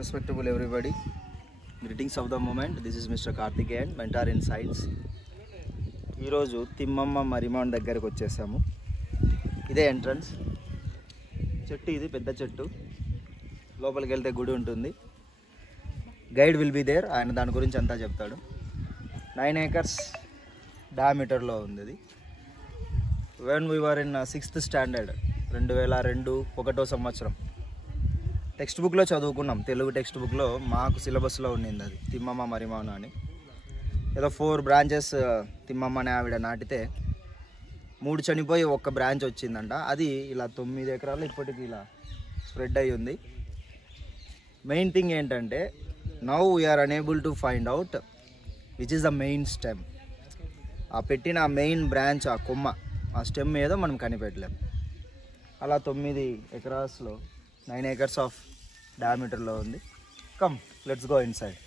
Respectable everybody, greetings of the moment. This is Mr. Karthikeyan, mentor in science. ఈరోజు తిమ్మమ్మ మరిమాన్ దగ్గరకు వచ్చేసాము. ఇదే entrance. చెట్టు ఇది పెద్ద చెట్టు. లోపలికి వెళ్తే గుడి ఉంటుంది. Guide will be there. ఆయన దాని గురించి అంతా చెప్తాడు. 9 acres డయామీటర్లో ఉంది ఇది. When we were in 6th standard 2002 1వ సంవత్సరం టెక్స్ట్ బుక్లో చదువుకున్నాం. తెలుగు టెక్స్ట్ బుక్లో మాకు సిలబస్లో ఉండింది అది తిమ్మమ్మ మరిమాను అని. ఏదో 4 branches తిమ్మమ్మని ఆవిడ నాటితే 3 చనిపోయి 1 branch వచ్చిందంట. అది ఇలా 9 ఎకరాలు ఇప్పటికి ఇలా స్ప్రెడ్ అయ్యి ఉంది. మెయిన్ థింగ్ ఏంటంటే now we are unable to find out which is the main stem. ఆ పెట్టిన మెయిన్ బ్రాంచ్, ఆ కొమ్మ, ఆ స్టెమ్ ఏదో మనం కనిపెట్టలేం. అలా 9 ఎకరాస్లో 9 acres ఆఫ్ డయామీటర్లో ఉంది. Come let's go inside.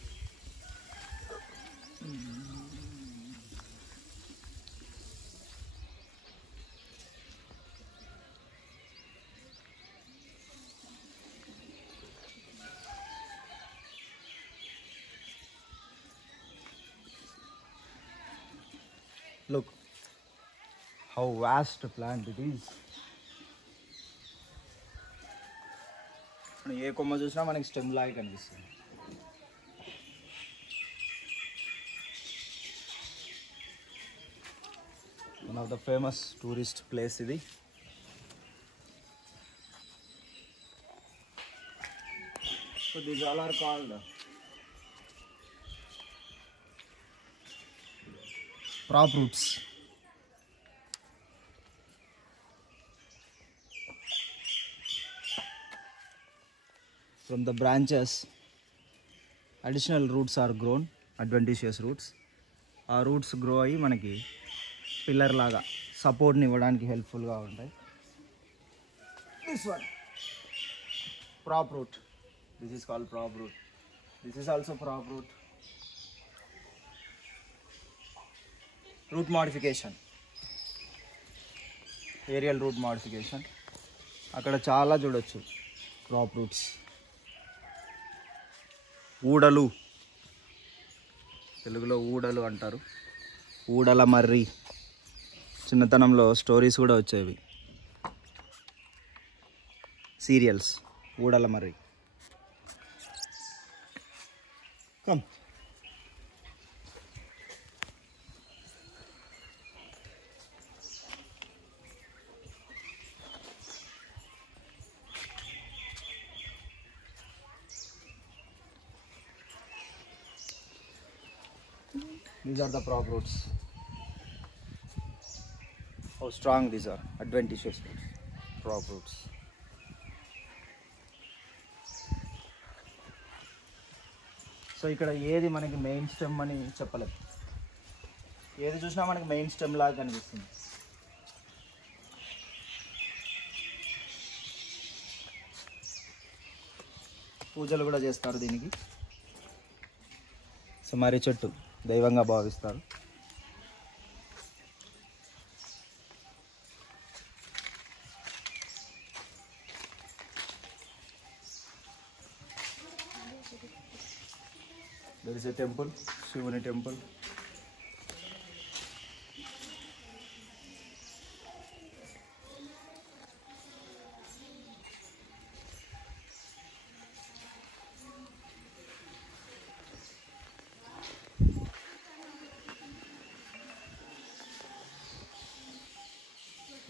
Look how vast plant it is. ఏ కొమ్మ చూసినా మనకి స్టెమ్ లాగా కనిపిస్తుంది. One of the famous tourist place ఇది. So these all are called prop roots. From the branches additional roots are grown, adventitious roots. ఆ roots grow అయ్యి మనకి పిల్లర్ లాగా సపోర్ట్ని ఇవ్వడానికి హెల్ప్ఫుల్గా ఉంటాయి. This one prop root. This is called prop root. This is also prop root. Root modification, aerial root modification. అక్కడ చాలా చూడొచ్చు క్రాప్ రూట్స్. ఊడలు, తెలుగులో ఊడలు అంటారు. ఊడల మర్రి. చిన్నతనంలో స్టోరీస్ కూడా వచ్చేవి, సీరియల్స్. ఊడల మర్రి. Come. These are the prop roots. How strong these are, adventitious roots, prop roots. So ఇక్కడ ఏది మనకి మెయిన్ స్టెమ్ అని చెప్పలేదు. ఏది చూసినా మనకి మెయిన్ స్టెమ్ లాగా కనిపిస్తుంది. పూజలు కూడా చేస్తారు దీనికి. సో మర్రి చెట్టు దైవంగా భావిస్తారు. There is a temple, Shivani temple.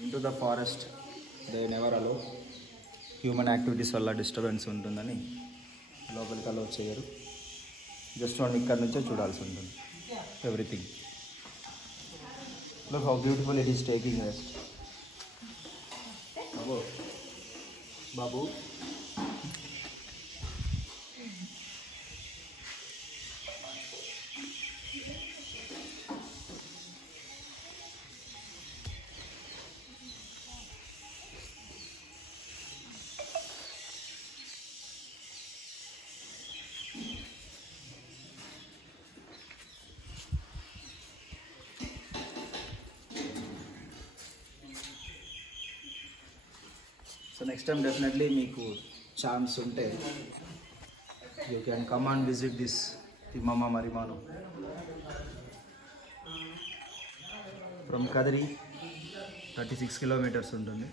Into the forest they never allow. Human activities వల్ల డిస్టర్బెన్స్ ఉంటుందని లోపలికి అలౌ చేయరు. జస్ట్ మనం ఇక్కడ నుంచే చూడాల్సి ఉంటుంది everything. Look how beautiful it is taking rest. బాబు బాబు నెక్స్ట్ టైం డెఫినెట్లీ మీకు ఛాన్స్ ఉంటే you can come and visit this Thimmamma Marrimanu from Kadiri. 36 kilometres ఉంటుంది.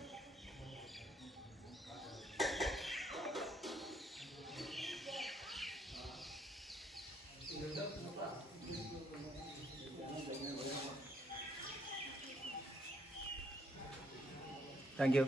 Thank you.